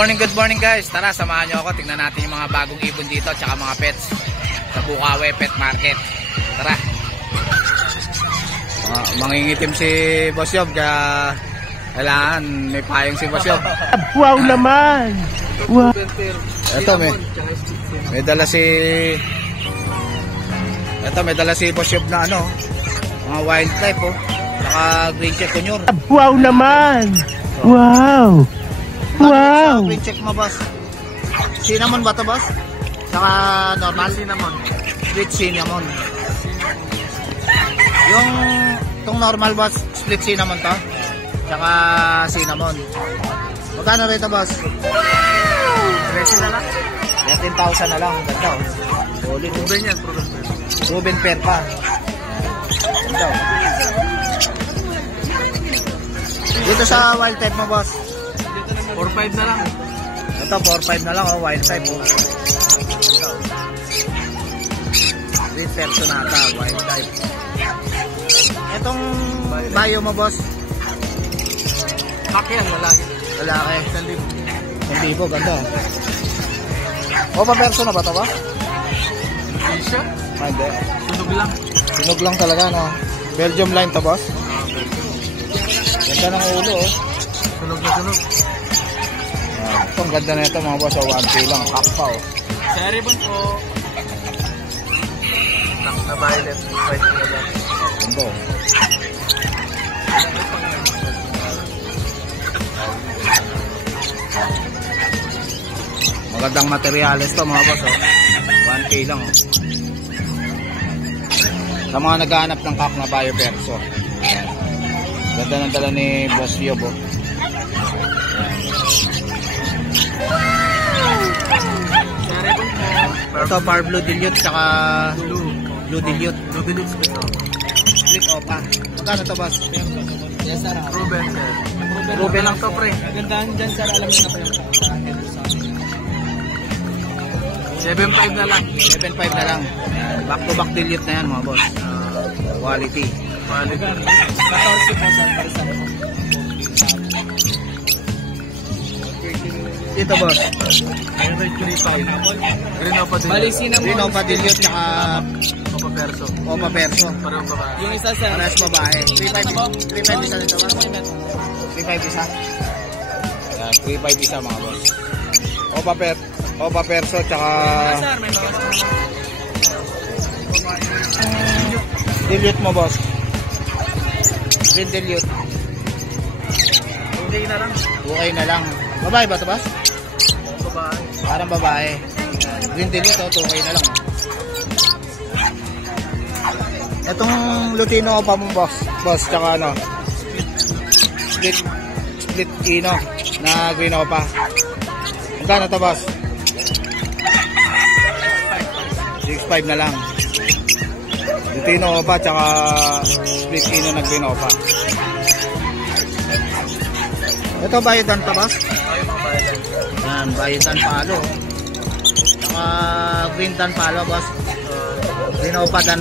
Good morning guys. Tara, samahan nyo ako. Tignan natin yung mga bagong ibon dito tsaka mga pets sa Bukawi Pet Market. Tara. Mangingitim si Boss Yob, kaya kailangan may payong si Boss Yob. Wow naman! Wow! Ito may dala si Boss Yob na ano, mga wild type oh. Saka green check conure. Wow naman! Wow! Wow! Green check mo boss. Cinnamon ba to boss? Saka normal cinnamon. Split cinnamon. Yung itong normal boss, split cinnamon to. Saka cinnamon. Magkano rito boss? 13 na lang. 13,000 na lang. Ganda oh. Solid. Ruben yan. Ruben pair pa. Ganda oh. Dito sa wild type mo boss, 4-5 na lang. ito 4-5 na lang oh, wild type oh. Green personata, wild type. Itong bayo mo boss, Kaki yan, lalaki. 1,000, ganda. Opa perso na ba ito ba? Hindi siya. Hindi. Sunog lang talaga no. Belgium line to boss. Ganda ng ulo oh. Sunog na sunog. Itong ganda na ito mga boss oh, 1K lang, kakpa oh. Sa ribbon po. Na violet. White na lang. Ganda oh. Magandang materials to mga boss oh. 1K lang oh. Sa mga naghahanap ng kak na bayo perso. Ganda ng dala ni Boss Yob oh. Ito par blue dilute tsaka blue dilute. Split opa. Magkano to boss? Yes sir. Ruben lang to pre. Magandaan dyan sir. Alam niyo na pa yung sa 7.5 na lang. 7.5 na lang. Back to back dilute na yan mga boss. Quality. 14 po sir. Dito boss. 3.5. Green Opa dilute tsaka Opa perso. Parang babae. Yung isa sir. Parehas babae. 3.5 isa nito ba? 3.5 isa. Yan, 3.5 isa mga boss. Opa perso tsaka dilute mo boss. Green dilute. Okay na lang. Babae ba ito boss? Babae. Parang babae. Green dilute oh, okay na lang. Itong Lutino pa mo boss tsaka ano, split ino na green opa. Magkano to boss? 6.5 na lang. Lutino opa tsaka split ino na green opa. Ito bayodan to boss? Yan, bayodan palo. Tsaka green dan palo boss. Green opa dan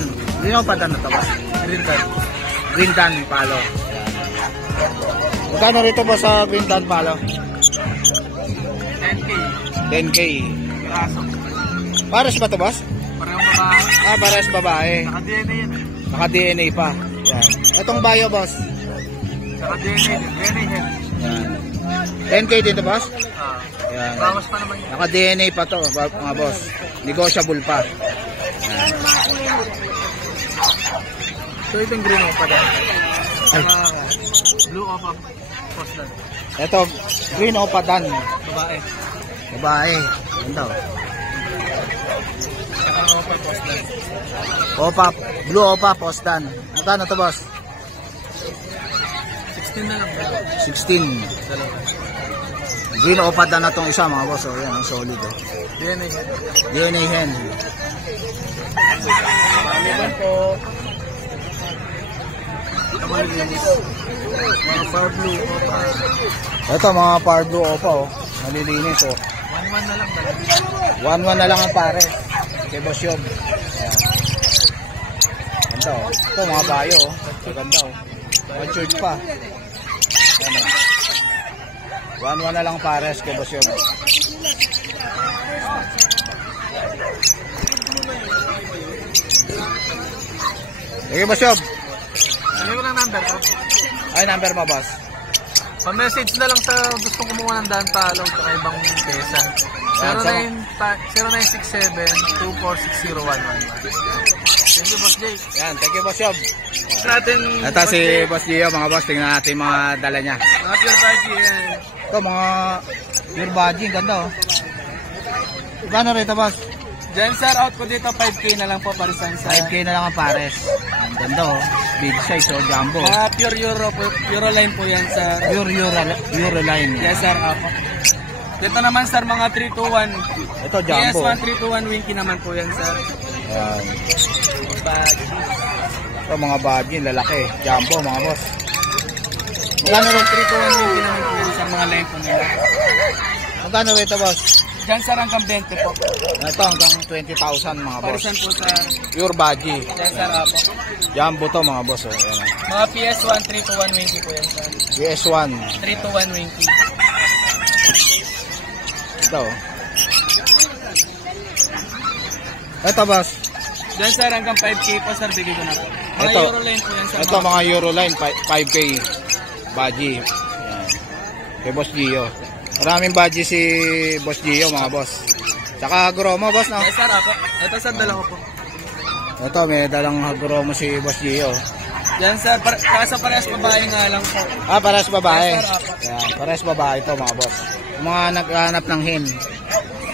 na to boss? Green dan palo. Magkano rito boss sa green dan palo? 10K. Pares ba to boss? Parang babae. Pares babae. Naka-DNA yan. Naka-DNA pa. Yan. Itong bayo boss? Naka-DNA yan. Yan. 10K dito boss? Yan. Bawas pa naman yan. Naka-DNA pa to mga boss. Negotiable pa. Yan. So itong green opa din. Blue opa postal. Ito, green opa dan. Babae. Ganda oh. Opa postal. Blue opa postan. Magkano to boss? 16 na lang. 16. Green opa dan na tong isa mga boss oh. Yan, ang solid oh. DNA hen. Maliban po. Mga power blue opa. Ito mga power blue opa oh. Malilinis oh. 1-1 na lang. 1-1 na lang ang pare. Kay Boss Yob. Ganda oh. Ito mga bayo oh. Ganda oh. Matured pa. Ano? 1-1 na lang pares kay Boss Yob. Okay, Boss Yob. Ano yung number ko? Ay, number mo, boss. Pa-message na lang sa gustong kumuha ng daan talo sa ibang pesa. 0967-246011. Thank you, Boss Jay. Yan, thank you, Boss Yob. Natin, Ito si Boss Gio, mga boss. Tingnan natin mga dala niya. mga pure body yan. Ito, mga pure body. Ganda, oh. Gano'n rito, boss? Diyan sir, out ko dito 5K na lang po para sa 5K na lang ang pares. Ang ganda, oh. Big size, oh. Jumbo. Mga pure Euro line po yan sir. Pure Euro line. Yes sir, ako. Dito naman sir, mga 321. Ito, jumbo. PS1 321 Winky naman po yan sir. Yan. Body. Ito, mga body. Lalaki. Jumbo, mga boss. Magkano rin 321 Winky naman po yan sir, mga line po nila. Magkano rito, boss? Diyan sir, hanggang 20 po. Ito, hanggang 20,000, mga boss. Parisan po sir. Pure body. Yes sir, ako. Jumbo to, mga boss, oh. Yan. Mga PS1 321 Winky po yan sir. PS1. 321 Winky. Ito, oh. Ito, boss. Diyan sir, hanggang 5K po sir, bigay ko na po. Mga Ito. Euro line po yan sir. Ito, mga Euroline, 5K. Baji. Yan. Kay Boss Gio. Maraming baji si Boss Gio, mga boss. Tsaka Gromo, boss, no? Yes sir, ako. Ito sir, dala ko po. Ito, may dalang Gromo si Boss Gio. Yan sir, kaso parehas babae nga lang po. Ah, parehas babae. Yes, sir, apo. Yan, parehas babae ito, mga boss. Yung mga naghahanap ng hen,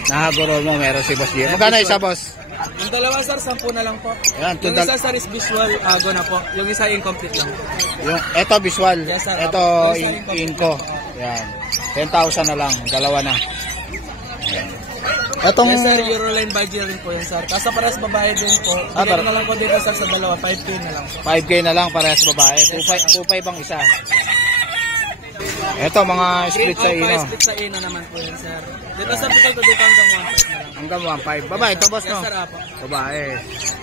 na Gromo, meron si Boss Gio. Magkano isa, boss? Yung dalawa sir, 10 na lang po. Yan, Yung isa sir is visual, ago na po. Yung isa incomplete lang po. Yung, ito, visual. Yes, sir. Ito, Yes, sir. inko. Yan. 10,000 na lang. Dalawa na. Etong, Yes sir, Euroline budget rin po yan sir. Kaso parehas babae din po. Ah, Bigyan na lang po dito sir sa dalawa, 5K na lang po. 5K na lang, parehas babae. 2.5 ang isa. Ito, mga split sa ino. Split sa ino naman po yan sir. Dito sir, bigay ko dito hanggang 1.5 na lang. Hanggang 1.5. Babae, ito, boss, Yes no? sir, apo. Babae.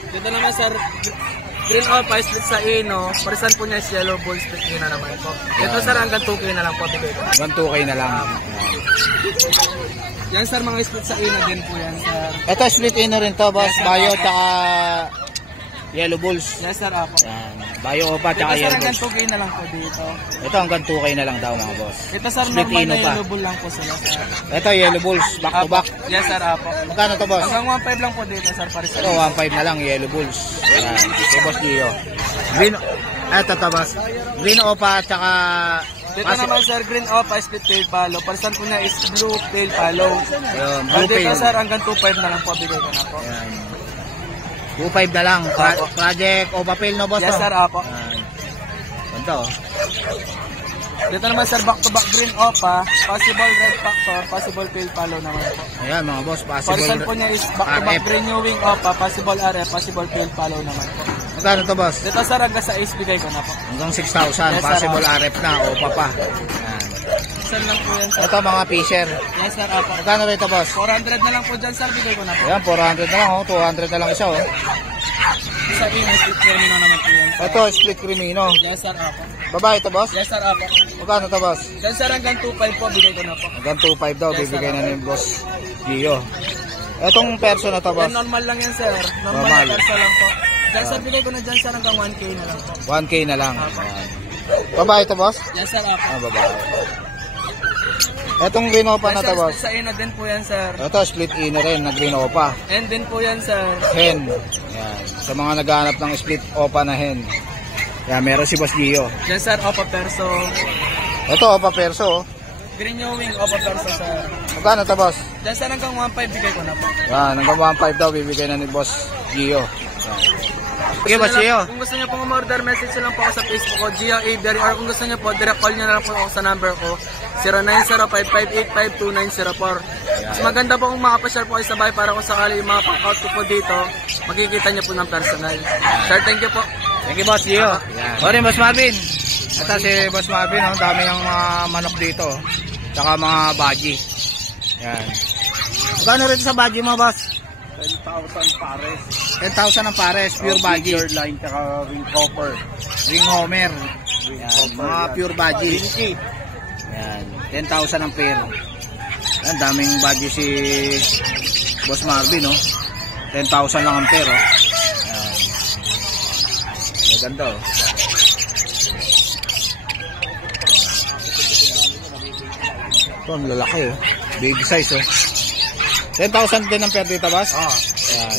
Dito naman sir, green alpha split sa ino. Parisan po niya is yellow bull split ino naman po. Dito sir, hanggang 2K na lang po bigay ko. Hanggang 2K na lang. Yan sir, mga split sa ino din po yan sir. Ito, split ino rin to, boss. Yes, sir. Bayo, tsaka yellow bulls. Yes sir, apo. Yan. Bayo pa, Dito tsaka sir, yellow hanggang bulls. 2K na lang po dito. Ito, hanggang 2K na lang daw, mga boss. Ito sir, Split normal ino na pa. yellow bull lang po sila sir. Ito, yellow bulls. Back to Apo. back. Yes sir, apo. Magkano to, boss? Hanggang 1.5 lang po dito sir, parisan. Ito, 1.5 na lang, yellow bulls. Yan. Kay Boss Gio. Green, eto to, boss. Green opa, tsaka Dito naman sir, green alpha split tail palo. Parisan po niya is blue tail palo. Ayun, blue Dito pail. sir, hanggang 2.5 na lang po bigay ko na po. Ayan. 2.5 na lang. Apo. Project Opa Pail, no, boss? Yes no? sir, apo. Ayan. Ganda, oh. Dito naman sir, back to back green opa, possible red factor, possible tail palo naman po. Ayan, mga boss. Possible. Parisan po niya is back to back RF. renewing opa, possible RF, possible tail palo naman po. Magkano to, boss? Dito sir, hanggang sa ace bigay ko na po. Hanggang 6,000. Yes, sir. Possible RF na. Opa pa. Ayan. Saan lang po yan sir? Ito, mga Fisher. Yes sir, apo. Magkano rito, boss? 400 na lang po dyan sir, bigay ko na po. Ayan, 400 na lang, oh. 200 na lang isa, oh. Sa inyo, split criminal naman po yan sir. Ito, split crimino. Yes sir, apo. Babae to, boss? Yes sir, apo. Magkano to, boss? Dyan sir, hanggang 2.5 po, bigay ko na po. Hanggang 2.5 daw, Yes, bibigay sir. na ni boss Gio. Etong perso na to, boss? Yan, normal lang yan sir. Normal Normal. na persa lang po. Dyan sir, bigay ko na dyan sir, hanggang 1K na lang po. 1K na lang. Ayan. Babae to, boss? Yes sir, apo. Ah, babae. Etong green opa Yes na sir, to, boss? split sa ina din po yan sir. Ito, split ino rin na green opa. And din po yan sir. Hen. Yan. Sa mga naghahanap ng split opa na hen. Yan, meron si Boss Gio. Dyan sir, opa perso. Ito, opa perso, oh. Green yung wing, opa perso sir. Magkano to, boss? Dyan sir, hanggang 1.5 bigay ko na po. Yan, hanggang 1.5 daw, bibigay na ni Boss Gio. Yan. Okay, Boss Gio. Kung gusto niyo pong umorder, message nyo lang po ako sa Facebook ko, Gio Avery. Or kung gusto niyo po, direct call nyo na lang po ako sa number ko, 0905-585-2904. Mas maganda po kung makapashare po kayo sa bahay para kung sakali yung mga pang-out ko po dito, makikita niyo po ng personal. Sir, thank you po. Thank you, Boss Gio. Yan. Sorry, Boss Marvin. Ito si Boss Marvin, oh. Dami ng mga manok dito. Tsaka mga baji. Yan. Magkano rin sa baji mo, boss? 10,000 pares. 10,000 ang pares, pure baji. line, tsaka ring copper. Ring Homer. Yan, mga pure baji. Yan, 10,000 ang pair. Yan, daming budget si Boss Marvin, no? 10,000 lang ang pair, oh. Yan. Maganda, oh. Ito, ang lalaki, oh. Big size, oh. 10,000 din ang pair dito, boss? Yan.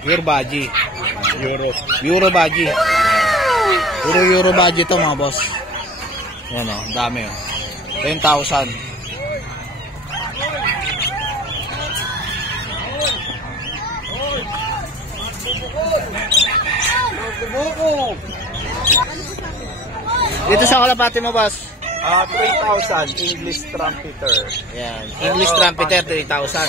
Pure budget. Euro budget. Puro Euro budget to, mga boss. Yan, oh. Dami, oh. 10,000. Dito sa kalapati mo, boss? 3,000 English trumpeter. Yan. English trumpeter, 3,000.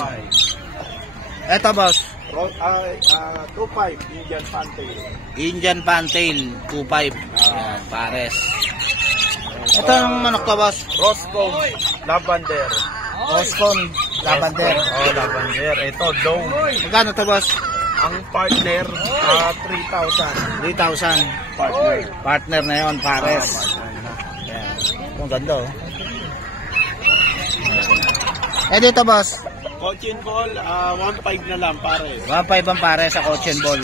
Eto, boss? 2,500 Indian fantail. Indian Fantail, 2,500. Pares. Ito ang manok to, boss? Roscomb lavender. Roscomb lavender. Lavender. Ito dome. Magkano to, boss? Ang partner 3,000. 3,000. Partner. Partner na yon, pares. Yan. Ang ganda, oh. Eh, dito, boss? Cochin ball 1,500 na lang pare. 1,500 ang pares sa cochin ball.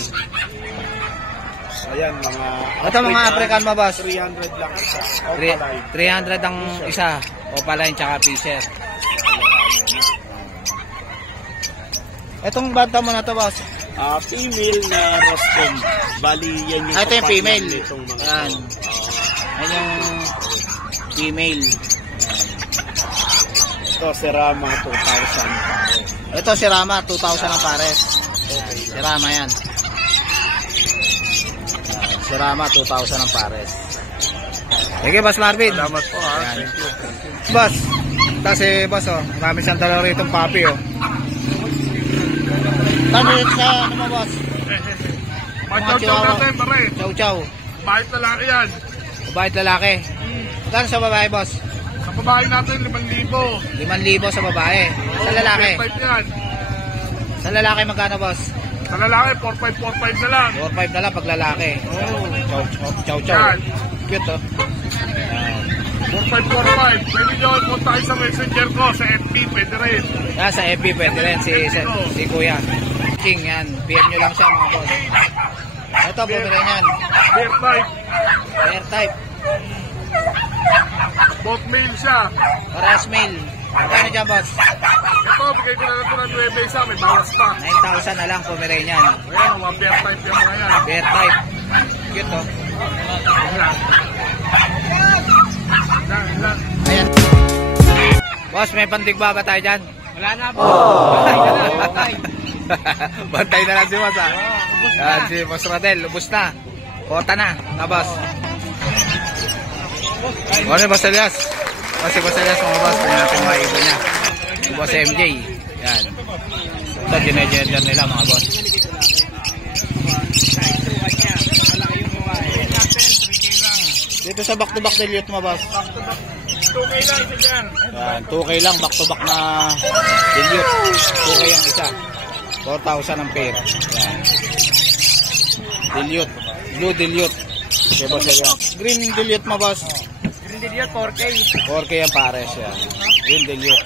Ayan mga Ito mga African mo, boss? 300 lang isa. Opaline. 300 ang isa. Opaline tsaka Fisher. Itong banta mo na to, boss? Female na Roscomb. Bali yan yung Ito yung female. nitong mga Yan. Yan yung female. Ito Serama 2,000. Ito si Rama, 2,000 ang pares. Si Rama yan. Si Rama, 2,000 ang pares. Sige, Boss Marvin. Salamat po ha. Yan. Thank you. Boss, kasi boss, oh, marami siyang dalawa rito ng papi, oh. Tanit sa ano mo, boss? Chow-chow natin pare. Chow-chow. Bakit lalaki yan? Babae at lalaki. Magkano sa babae, boss? Sa babae natin 5,000. 5,000 sa babae. Sa lalaki? 5,500 yan. Sa lalaki magkano, boss? Sa lalaki 4,500 na lang. 4,500 na lang pag lalaki. Chow-chow. Yan. Cute, oh. Yan. 4,545. Pwede nyo punta kayo sa messenger ko sa FB. Pwede rin. Yan, sa FB pwede rin si Kuya. King, yan. PM nyo lang siya, mga boss. Ito, pwede rin yan. Bear type. Air type. Both male siya. Parehas male. Magkano dyan, boss? Ito, bigay ko na lang ito ng 9 isa. May bawas pa. 9,000 na lang, Pomeranian. Ayan, mga bear type yung mga yan. Bear type. Cute, oh. Yan. Ayan. Boss, may pandigba ba tayo dyan? Wala na po. Bantay na lang. Bantay na lang si boss, ha? Yan, si Boss Radel, ubus na. Kota na, boss. Ano, Boss Elias? Si Boss Elias, mga boss, kung natin mga iba niya. Si Boss MJ. Yan. Ito, ginegener nila, mga boss. Dito sa back-to-back dilute mo, boss. 2K lang isa dyan. Yan, 2K lang, back-to-back na dilute. 2K ang isa. 4,000 ang pair. Yan. Dilute. Blue dilute. Okay, boss, yan. Green dilute mo, boss. Green din yun, 4K. 4K ang pares. Yan. Green dilute.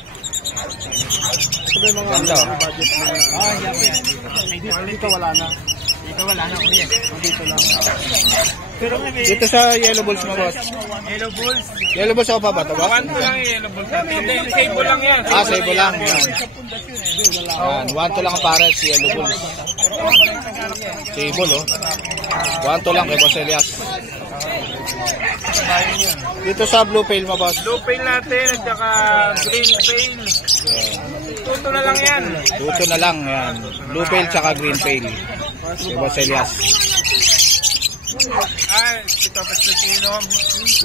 Ito ba yung mga Ganda, oh. budget mo na? Dito wala na. Dito wala na ko yan. Dito lang. Pero may Dito sa yellow balls mo, boss. yellow balls. Yellow balls ako pa ba ito, boss? 1 to lang yung yellow balls. Hindi, sable lang yan. Sable lang. Yan. Yan. 1 to lang ang pares, si yellow balls. Sable, oh. 1 to lang kay Boss Elias. Dito sa blue pail mo, boss. Blue pail natin at saka green pail. Tuto na lang yan. Tuto na lang. Yan. Blue pail tsaka green pail. Kay Boss Elias. Ito pa split ino.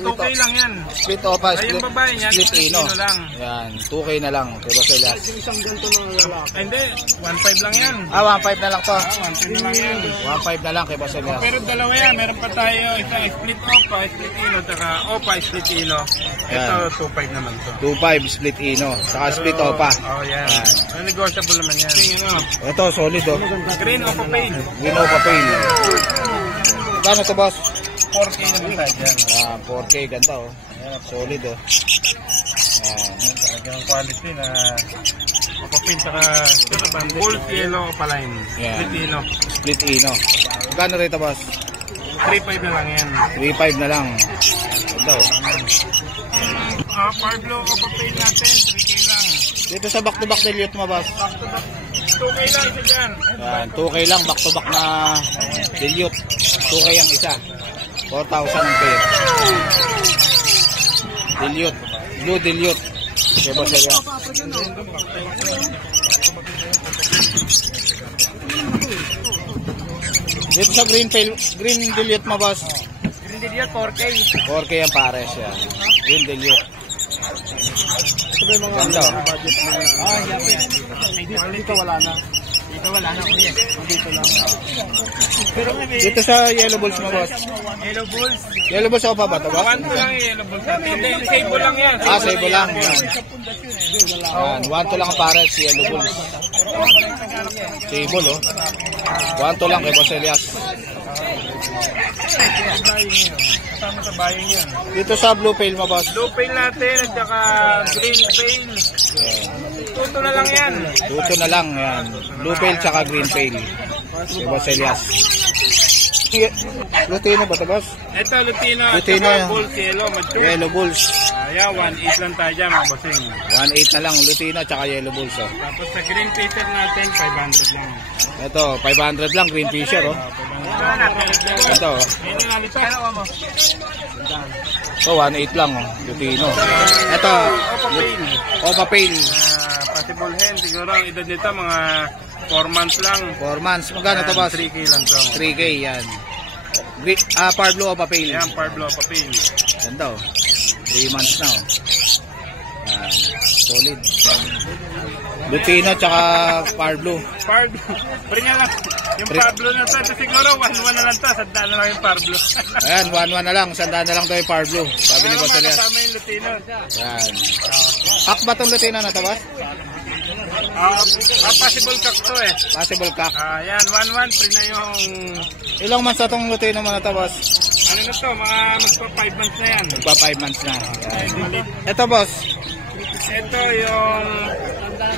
2K lang yan. Split opa, Ay, yung babae niyan, split ino. lang. Yan. 2K na lang kay Boss Elias. Isang ganito ng lalaki. Ay, hindi, 1.5 lang yan. 1.5 na lang to. 1.5 na lang yan. 1.5 na lang kay Boss Elias. Pero dalawa yan, meron pa tayo isa split opa, split ino, saka opa, split ino. Ito, 2.5 naman to. 2.5 split ino. Saka split opa. Oh, yan. Yan. Negotiable naman yan. Ito, solid, oh. Green opa pail. Green opa pail. Gano'n to, boss? 4K naman tayo dyan. Yan, 4K. Ganda, oh. Yan, solid, oh. Talagang quality na mapapin saka gold yellow opaline. Yan. Split ino. Split ino. Magkano rito, boss? 3.5 na lang yan. 3.5 na lang. Ito. Parblo opapin natin, 3K lang. Dito sa back-to-back dilute mo, boss? Back to back, 2K lang isa dyan. Yan, 2K lang, back-to-back na dilute. 2K ang isa. 4,000 ang pair. Dilute. Blue dilute. Okay, boss, yan. Dito sa green dilute mo, boss? Green dilute, 4K. 4K ang pares, yan. Green dilute. Ganda, Dito wala na. Dito wala na, kuya. Dito lang. Pero dito sa yellow balls mo, boss? Yellow bulls. Yellow balls ako pa ba ito, boss? 1 to lang yung yellow bulls natin. Hindi, sable lang yan. Sable lang. Yan. Yan, 1 to lang ang pares, yellow balls. Sable, oh. 1 to lang kay Boss Elias. Kasama sa bayan yan. Dito sa blue pail mo, boss? Blue pail natin at saka green pail. Tuto na lang yan. Tuto na lang, yan. Blue pail tsaka green pail. Kay Boss Elias. Lutino ba ito, boss? Ito, Lutino at Lutino, saka yan. bulls, yellow, mature. Yellow bulls. Ayan, 1.8 lang tayo dyan, mga bossing. 1.8 na lang, lutino tsaka yellow bulls, oh. Tapos sa green fisher natin, 500 lang. Ito, 500 lang, green fisher, oh. 500 Ito, oh. Yan na lang ito. Kaya mo. So, 1.8 lang, oh. Lutino. Ito, Opa Pail. Possible hen, siguro ang edad nito mga 4 months lang. 4 months. Magkano to, boss? 3K lang to. 3K, yan. Parblo Opa Pail. Ayan, Parblo papel. Ganda, oh. 3 months na, oh. Yan. Solid. Lutino tsaka Parblo. Parblo. Pre nga lang. Yung Parblo na to, siguro 1-1 na lang to. Sandaan na lang yung Parblo. Ayan, 1-1 na lang. Sandaan na lang daw yung Parblo. Sabi ni Boss Elias. Kasama yung Lutino. Yan. Hak ba itong Lutino na to, boss? Possible cock to eh. Possible cock. Ayan, 1-1. Pre na yung... Ilang months na itong Lutino mo na to, boss? Ano na to? Mga magpa 5 months na yan. Magpa 5 months na. Yan. Ito, boss. Ito yung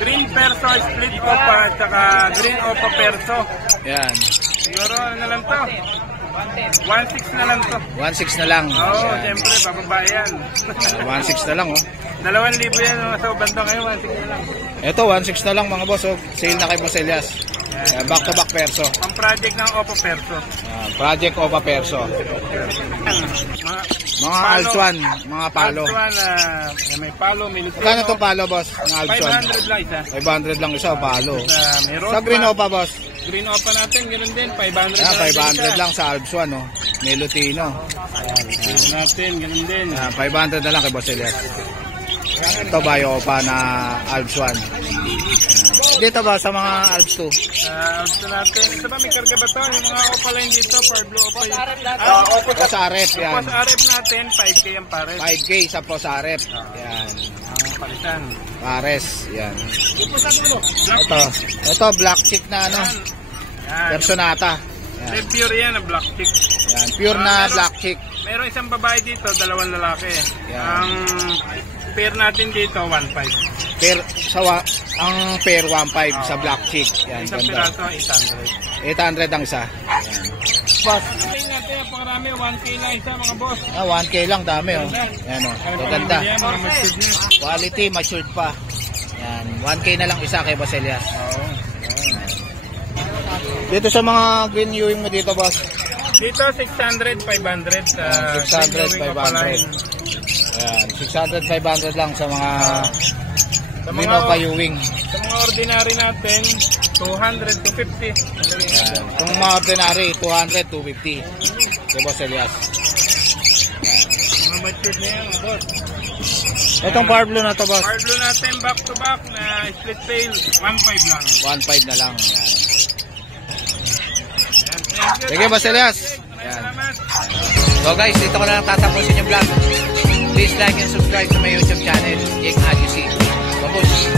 green perso split opa at saka green opa perso. Yan. Siguro ano na lang to? 1.6 na lang to. 1.6 na lang. Oo, Yan. siyempre, bababa yan. 1.6 na lang, oh. 2,000 yan sa banda kayo, 1.6 na lang. Ito, 1.6 na lang, mga boss, oh. Sale na kay Boss Elias. Back to back perso. Ang project ng opa perso. Project Opa Perso. Mga Alswan, mga palo. Alswan, may palo, may lutino. Magkano itong palo, boss? Ng Alswan? 500 lang isa. 500 lang isa, palo. May Sa green Opa, boss? Green opa natin, ganoon din, 500 500 lang sa Alswan, oh. May Lutino. Green natin, ganoon din. 500 na lang kay Boss Elias. Ito ba yung Opa na Alswan? Dito ba sa mga Alps 2? Alps natin. Ito ba, may karga ba ito? Yung mga opa line dito, Parblo opa. Posarep, yan. Posarep natin, 5K ang pares. 5K sa Posarep. Yan. Ang palitan. Pares, yan. Ito black chick na ano, Yan. Personata. Yan. Pure yan, na black chick. Yan, pure na black chick. Meron isang babae dito, 2 lalaki. Yan. Ang pair natin dito, 1.5. Ang pair 1.5 sa black chick. Yan, Isang ganda. piraso, 800 800. ang isa. Yan. Boss, Tingnan natin, ang pakarami, 1K lang isa mga boss. 1K lang, dami, oh. Yan, oh. Ganda. Yan, mga matured na. Quality, matured pa. Yan, 1K na lang isa kay Boss Elias. Oo. Dito sa mga green ewing mo dito, boss. Dito, 600, 500. 600, 500. Ayan, 600, 500 lang sa mga green Opa ewing. Sa mga ordinary natin, 200 to 50. Ayan. Itong mga ordinary, 200, 250. Kay Boss Elias. Mga matured na yan, mga boss. Itong Parblo na to, boss. Parblo natin, back to back na split tail, 1.5 lang. 1.5 na lang. Ayan. Thank you. Sige, Boss Elias. Ayan. So guys, dito ko na lang tatapusin yung vlog. Please like and subscribe to my YouTube channel, Jake Adjusi. Babush!